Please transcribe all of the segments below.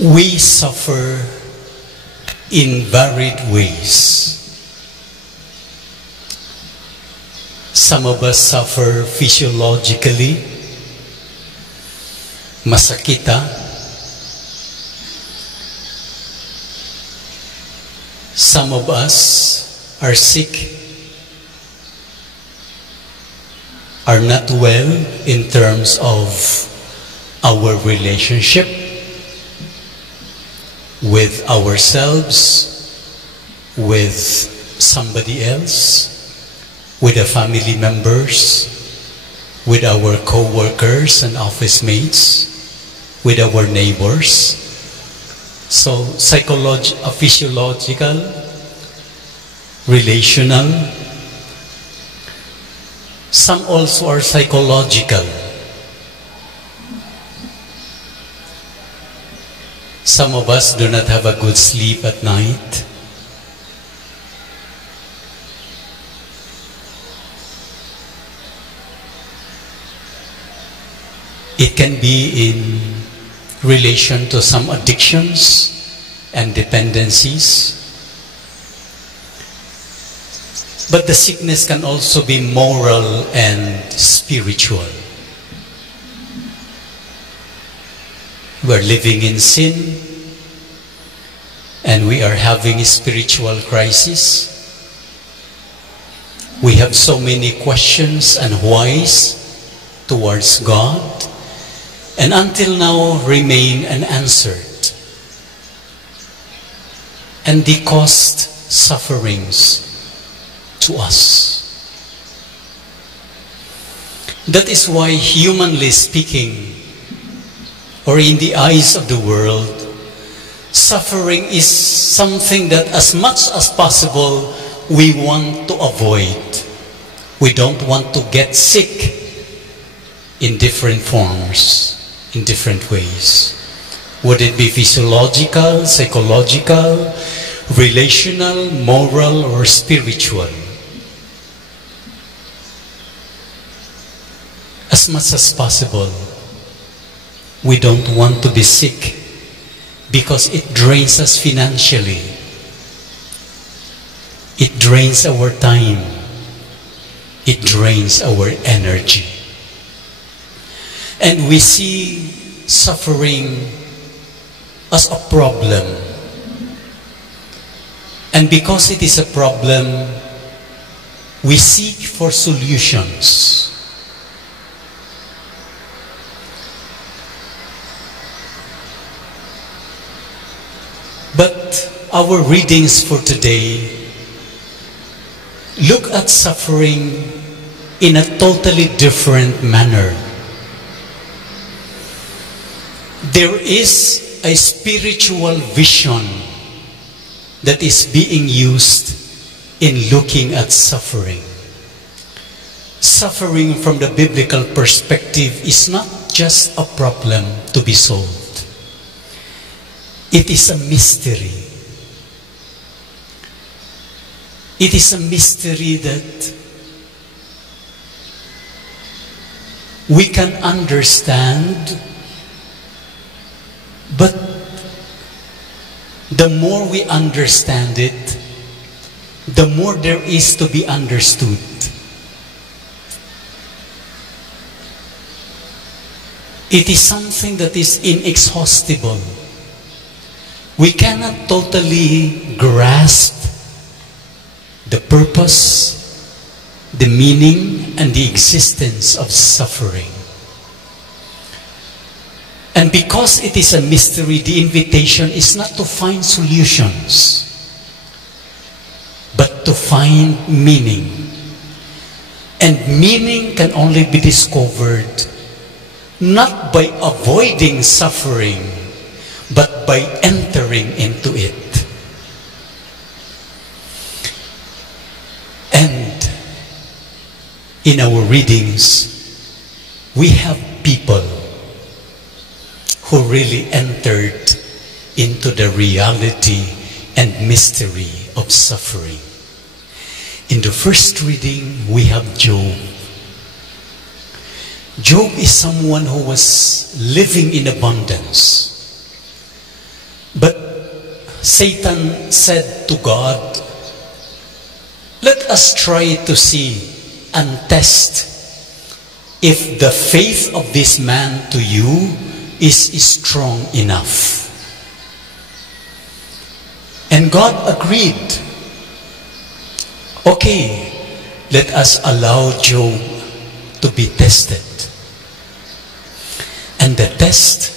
We suffer in varied ways. Some of us suffer physiologically, masakita. Some of us are sick, are not well in terms of our relationship with ourselves, with somebody else, with the family members, with our co-workers and office mates, with our neighbors. So physiological, relational. Some also are psychological. Some of us do not have a good sleep at night. It can be in relation to some addictions and dependencies. But the sickness can also be moral and spiritual. We're living in sin and we are having a spiritual crisis. We have so many questions and whys towards God, and until now remain unanswered. And they caused sufferings to us. That is why, humanly speaking, or in the eyes of the world, suffering is something that as much as possible we want to avoid. We don't want to get sick in different forms, in different ways. Would it be physiological, psychological, relational, moral, or spiritual? As much as possible, we don't want to be sick because it drains us financially. It drains our time. It drains our energy. And we see suffering as a problem. And because it is a problem, we seek for solutions. But our readings for today look at suffering in a totally different manner. There is a spiritual vision that is being used in looking at suffering. Suffering from the biblical perspective is not just a problem to be solved. It is a mystery. It is a mystery that we can understand, but the more we understand it, the more there is to be understood. It is something that is inexhaustible. We cannot totally grasp the purpose, the meaning, and the existence of suffering. And because it is a mystery, the invitation is not to find solutions, but to find meaning. And meaning can only be discovered not by avoiding suffering, but by entering into it. And in our readings, we have people who really entered into the reality and mystery of suffering. In the first reading, we have Job. Job is someone who was living in abundance. Satan said to God, "Let us try to see and test if the faith of this man to you is strong enough." And God agreed. Okay, let us allow Job to be tested. And the test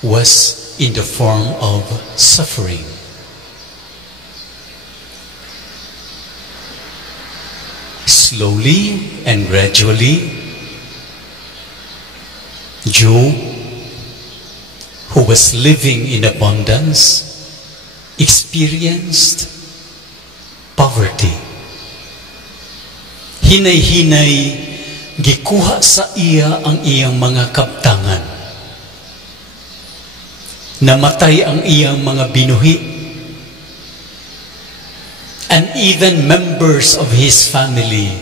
was in the form of suffering. Slowly and gradually, Job, who was living in abundance, experienced poverty. Hinay-hinay, gikuha sa iya ang iyang mga kabtangan. Namatay ang iyang mga binuhi. And even members of his family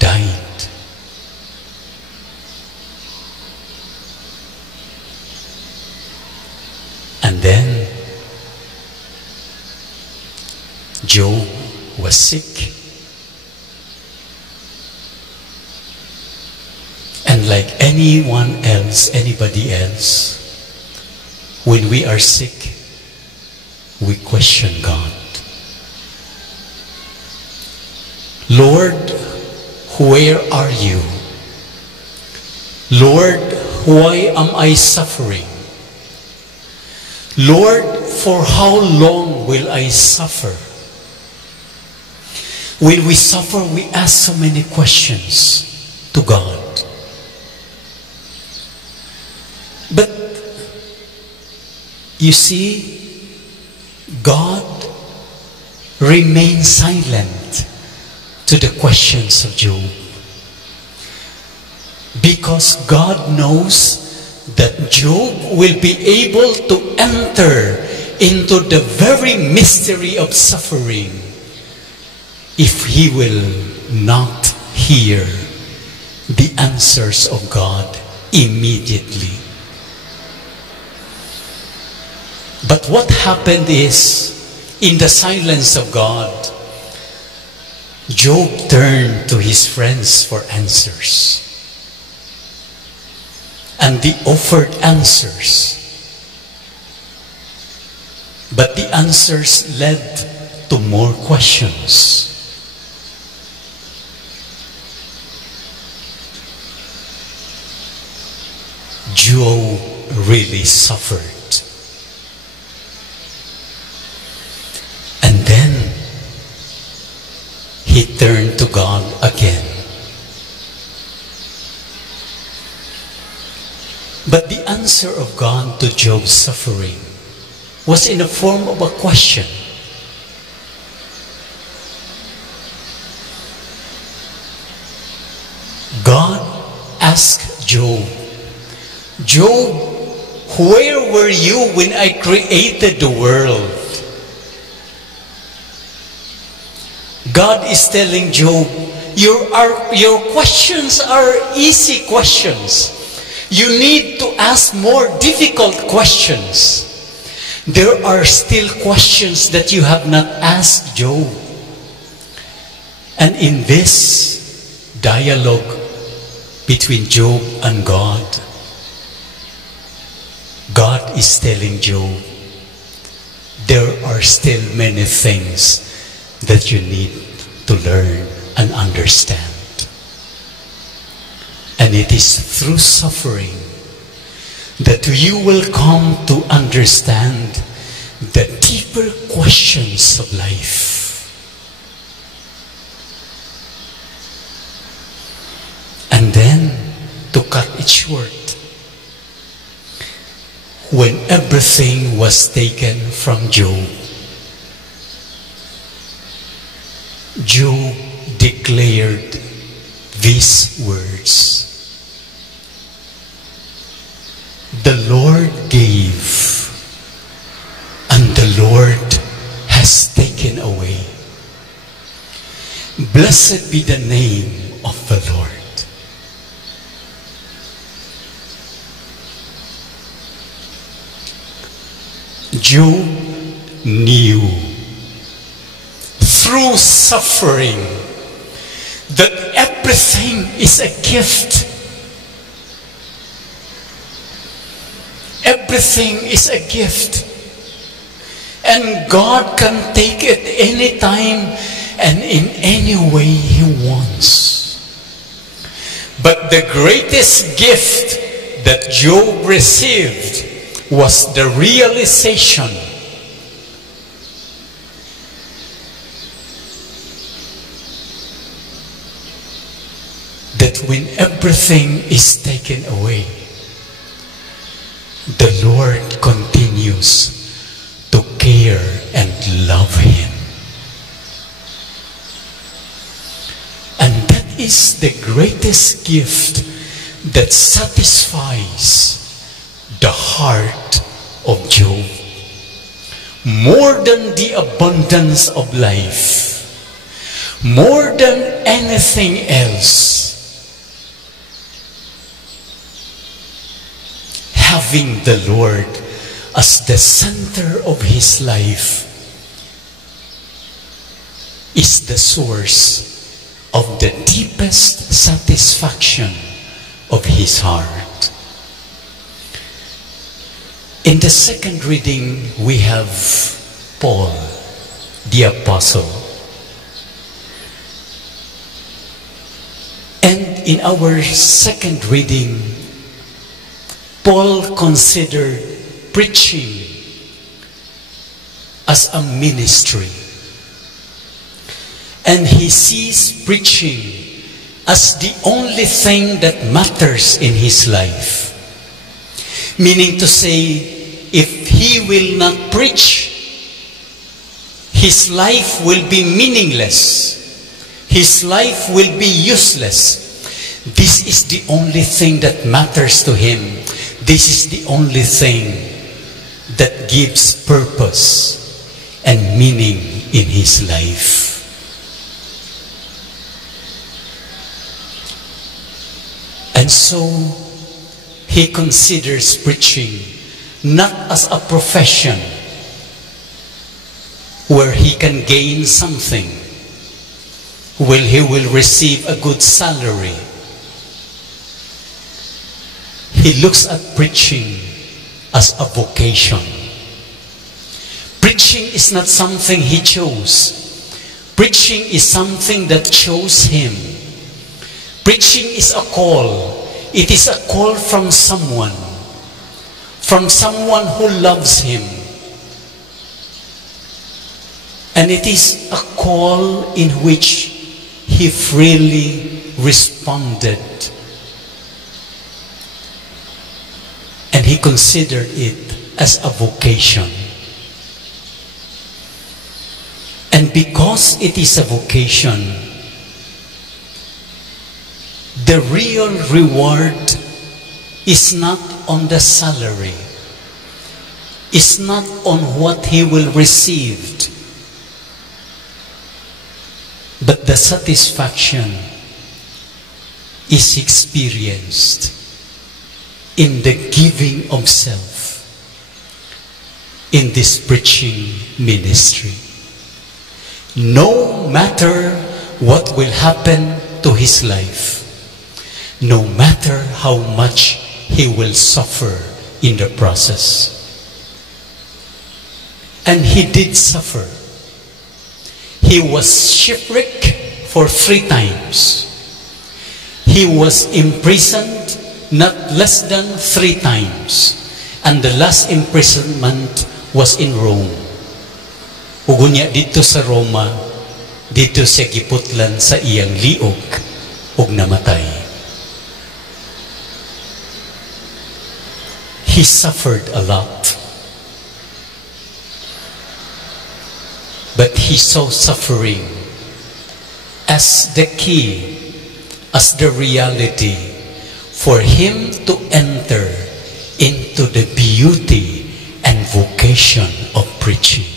died. And then Job was sick. And like anyone else, anybody else, when we are sick, we question God. Lord, where are you? Lord, why am I suffering? Lord, for how long will I suffer? When we suffer, we ask so many questions to God. But you see, God remains silent to the questions of Job, because God knows that Job will be able to enter into the very mystery of suffering if he will not hear the answers of God immediately. But what happened is, in the silence of God, Job turned to his friends for answers. And they offered answers. But the answers led to more questions. Job really suffered. And then he turned to God again. But the answer of God to Job's suffering was in the form of a question. God asked Job, "Job, where were you when I created the world?" God is telling Job, your questions are easy questions. You need to ask more difficult questions. There are still questions that you have not asked Job. And in this dialogue between Job and God, God is telling Job, there are still many things that you need to learn and understand. And it is through suffering that you will come to understand the deeper questions of life. And then, to cut it short, when everything was taken from Job, Job declared these words: "The Lord gave, and the Lord has taken away. Blessed be the name of the Lord." Job knew through suffering that everything is a gift. Everything is a gift. And God can take it anytime and in any way He wants. But the greatest gift that Job received was the realization that when everything is taken away, the Lord continues to care and love him. And that is the greatest gift that satisfies the heart of Job more than the abundance of life, more than anything else. Having the Lord as the center of his life is the source of the deepest satisfaction of his heart. In the second reading, we have Paul, the apostle. And in our second reading, Paul considered preaching as a ministry. And he sees preaching as the only thing that matters in his life. Meaning to say, if he will not preach, his life will be meaningless. His life will be useless. This is the only thing that matters to him. This is the only thing that gives purpose and meaning in his life. And so he considers preaching not as a profession where he can gain something, where he will receive a good salary. He looks at preaching as a vocation. Preaching is not something he chose. Preaching is something that chose him. Preaching is a call. It is a call from someone who loves him. And it is a call in which he freely responded. And he considered it as a vocation. And because it is a vocation, the real reward is not on the salary, is not on what he will receive, but the satisfaction is experienced in the giving of self in this preaching ministry. No matter what will happen to his life, no matter how much he will suffer in the process. And he did suffer. He was shipwrecked for 3 times. He was imprisoned not less than 3 times. And the last imprisonment was in Rome. Ugunya dito sa Roma, dito siya giputlan sa iyang liog ug namatay. He suffered a lot. But he saw suffering as the key, as the reality for him to enter into the beauty and vocation of preaching.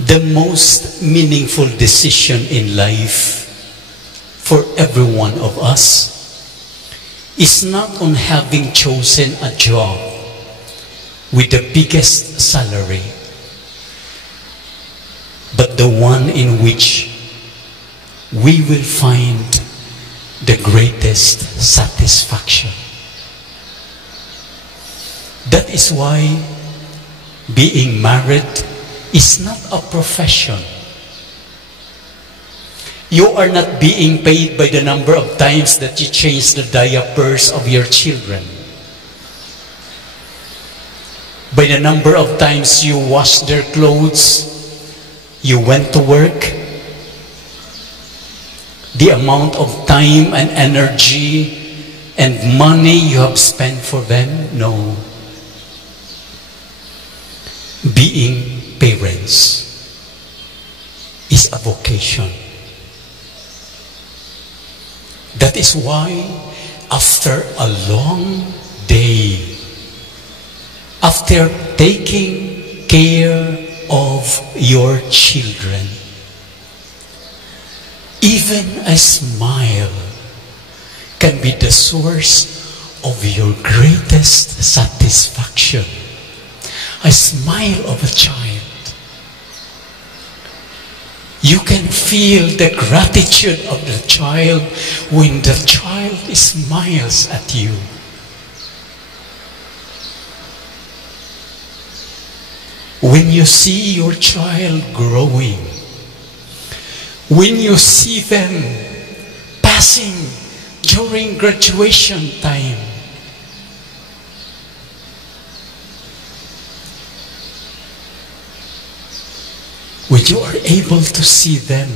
The most meaningful decision in life for every one of us is not on having chosen a job with the biggest salary, but the one in which we will find the greatest satisfaction. That is why being married is not a profession. You are not being paid by the number of times that you change the diapers of your children, by the number of times you wash their clothes, you went to work, the amount of time and energy and money you have spent for them. No. Being parents is a vocation. That is why after a long day, after taking care of your children, even a smile can be the source of your greatest satisfaction. A smile of a child. You can feel the gratitude of the child when the child smiles at you. When you see your child growing, when you see them passing during graduation time, when you are able to see them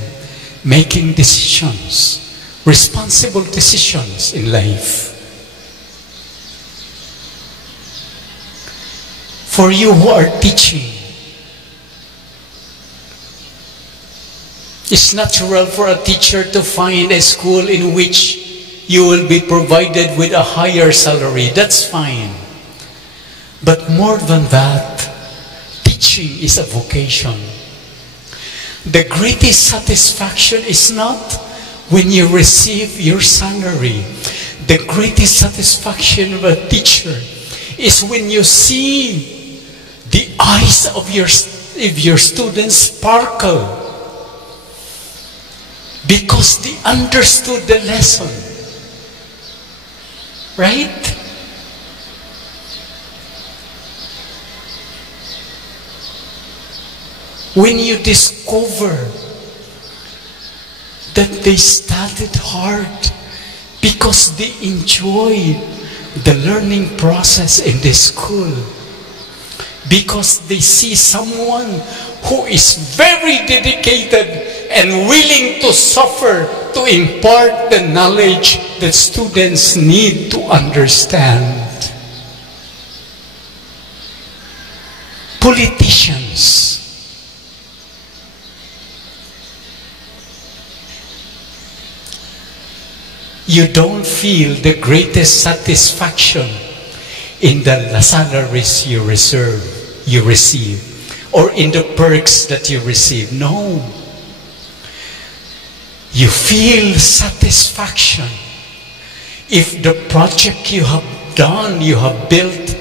making decisions, responsible decisions in life. For you who are teaching, it's natural for a teacher to find a school in which you will be provided with a higher salary. That's fine. But more than that, teaching is a vocation. The greatest satisfaction is not when you receive your salary. The greatest satisfaction of a teacher is when you see the eyes of your students sparkle because they understood the lesson. Right? When you discover that they studied hard because they enjoyed the learning process in the school, because they see someone who is very dedicated and willing to suffer to impart the knowledge that students need to understand. Politicians, you don't feel the greatest satisfaction in the salaries you receive, or in the perks that you receive. No. You feel satisfaction if the project you have done, you have built,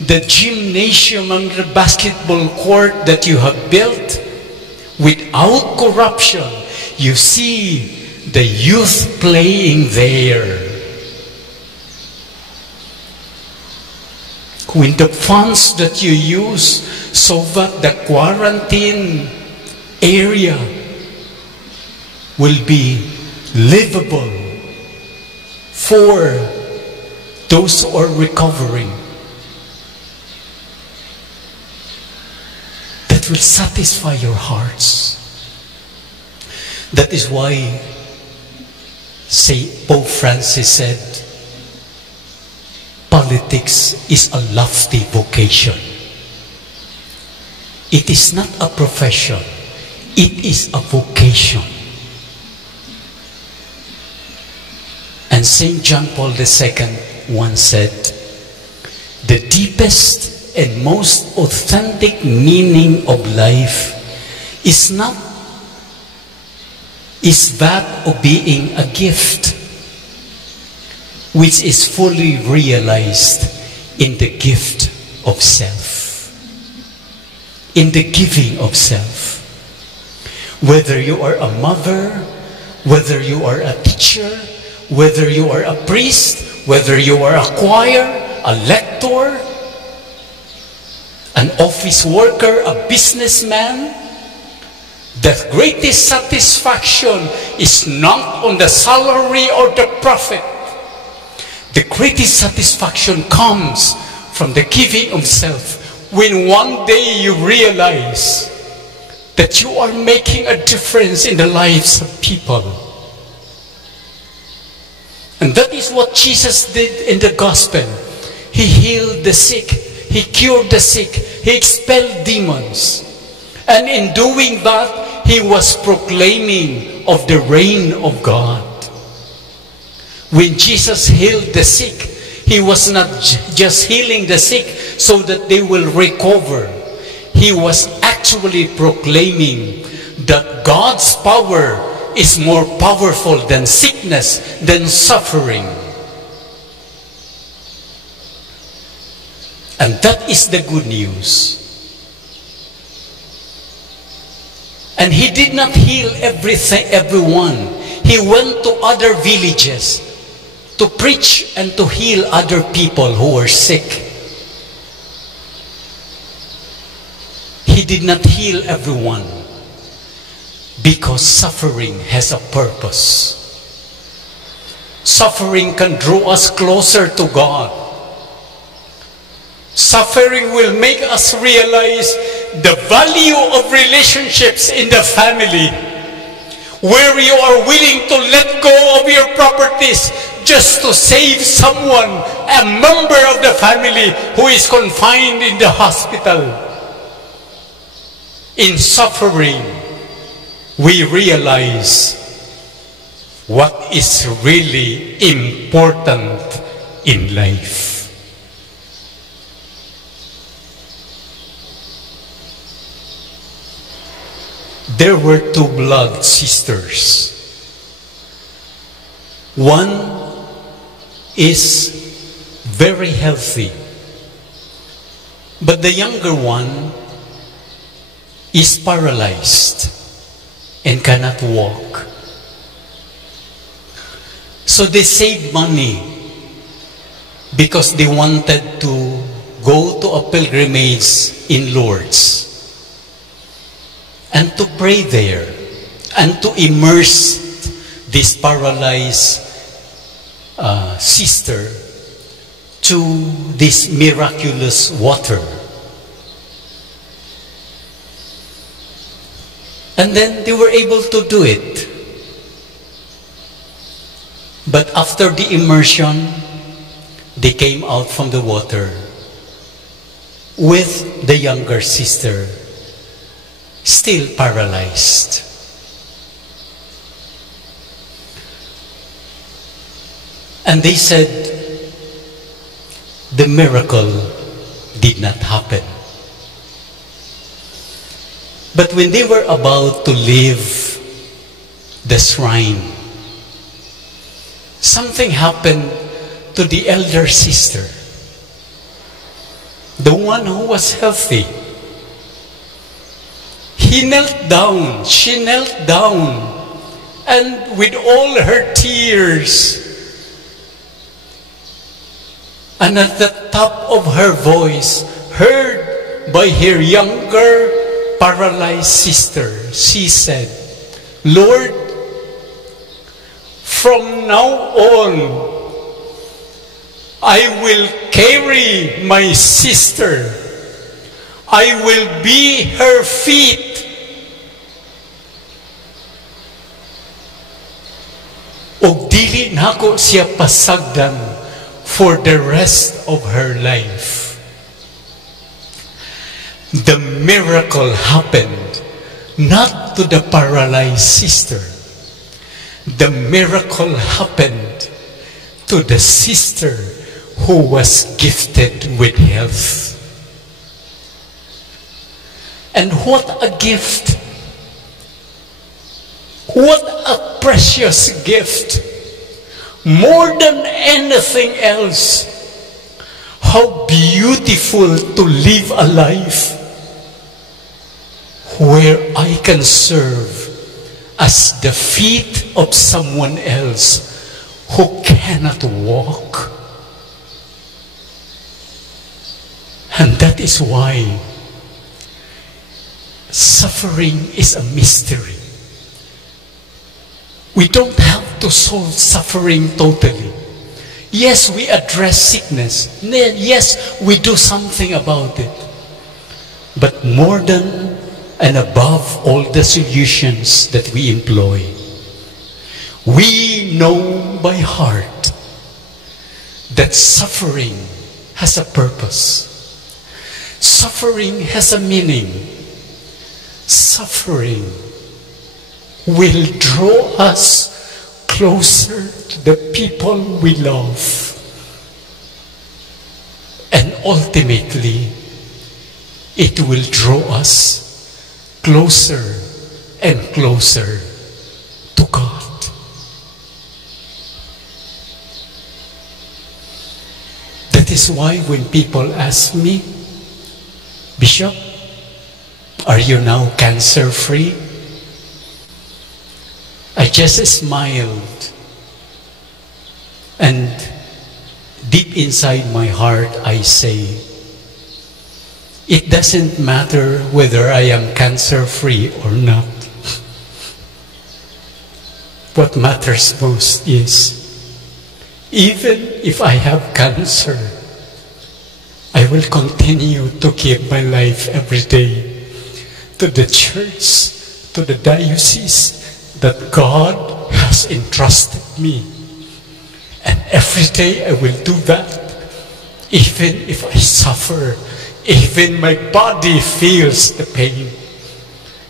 the gymnasium and the basketball court that you have built without corruption. You see the youth playing there. When the funds that you use so that the quarantine area will be livable for those who are recovering, that will satisfy your hearts. That is why Pope Francis said, politics is a lofty vocation. It is not a profession, it is a vocation. And St. John Paul II once said, the deepest and most authentic meaning of life is that of being a gift. which is fully realized in the gift of self, in the giving of self. Whether you are a mother, whether you are a teacher, whether you are a priest, whether you are a choir, a lector, an office worker, a businessman, the greatest satisfaction is not on the salary or the profit. The greatest satisfaction comes from the giving of self, when one day you realize that you are making a difference in the lives of people. And that is what Jesus did in the gospel. He healed the sick, he cured the sick, he expelled demons. And in doing that, he was proclaiming of the reign of God. When Jesus healed the sick, he was not just healing the sick so that they will recover. He was actually proclaiming that God's power is more powerful than sickness, than suffering. And that is the good news. And he did not heal everyone. He went to other villages to preach and to heal other people who were sick. He did not heal everyone because suffering has a purpose. Suffering can draw us closer to God. Suffering will make us realize the value of relationships in the family, where you are willing to let go of your properties just to save someone, a member of the family who is confined in the hospital. In suffering, we realize what is really important in life. There were two blood sisters. One is very healthy, but the younger one is paralyzed and cannot walk. So they saved money because they wanted to go to a pilgrimage in Lourdes and to pray there and to immerse this paralyzed sister to this miraculous water. And then they were able to do it. But after the immersion, they came out from the water with the younger sister still paralyzed. And they said the miracle did not happen. But when they were about to leave the shrine, something happened to the elder sister, the one who was healthy. He knelt down, she knelt down, and with all her tears, and at the top of her voice, heard by her younger paralyzed sister, she said, "Lord, from now on, I will carry my sister. I will be her feet. O dili nako siya pasagdan for the rest of her life." The miracle happened not to the paralyzed sister. The miracle happened to the sister who was gifted with health. And what a gift! What a precious gift! more than anything else, how beautiful to live a life where I can serve as the feet of someone else who cannot walk. And that is why suffering is a mystery. We don't have to solve suffering totally. Yes, we address sickness. Yes, we do something about it. But more than and above all the solutions that we employ, we know by heart that suffering has a purpose. Suffering has a meaning. Suffering will draw us closer to the people we love. And ultimately, it will draw us closer and closer to God. That is why when people ask me, Bishop, are you now cancer-free? I just smiled, and deep inside my heart I say, it doesn't matter whether I am cancer-free or not. What matters most is, even if I have cancer, I will continue to give my life every day to the church, to the diocese that God has entrusted me. And every day I will do that, even if I suffer, even my body feels the pain.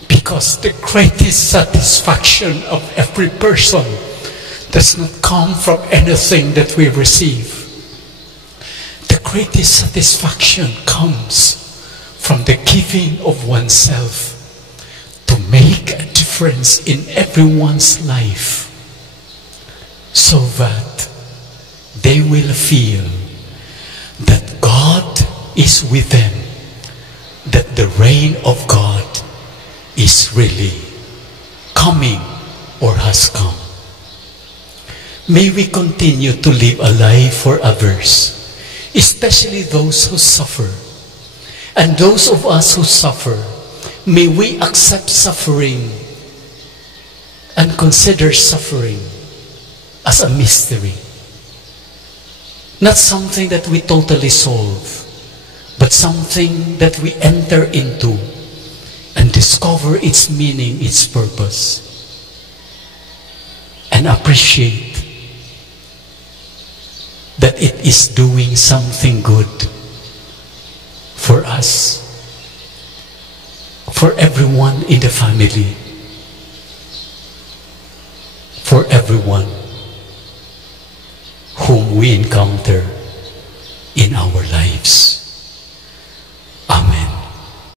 Because the greatest satisfaction of every person does not come from anything that we receive. The greatest satisfaction comes from the giving of oneself to make a difference in everyone's life, so that they will feel that God is with them, that the reign of God is really coming or has come. May we continue to live a life for others, especially those who suffer. And those of us who suffer, may we accept suffering and consider suffering as a mystery. Not something that we totally solve, but something that we enter into and discover its meaning, its purpose, and appreciate that it is doing something good for us, for everyone in the family, for everyone whom we encounter in our lives.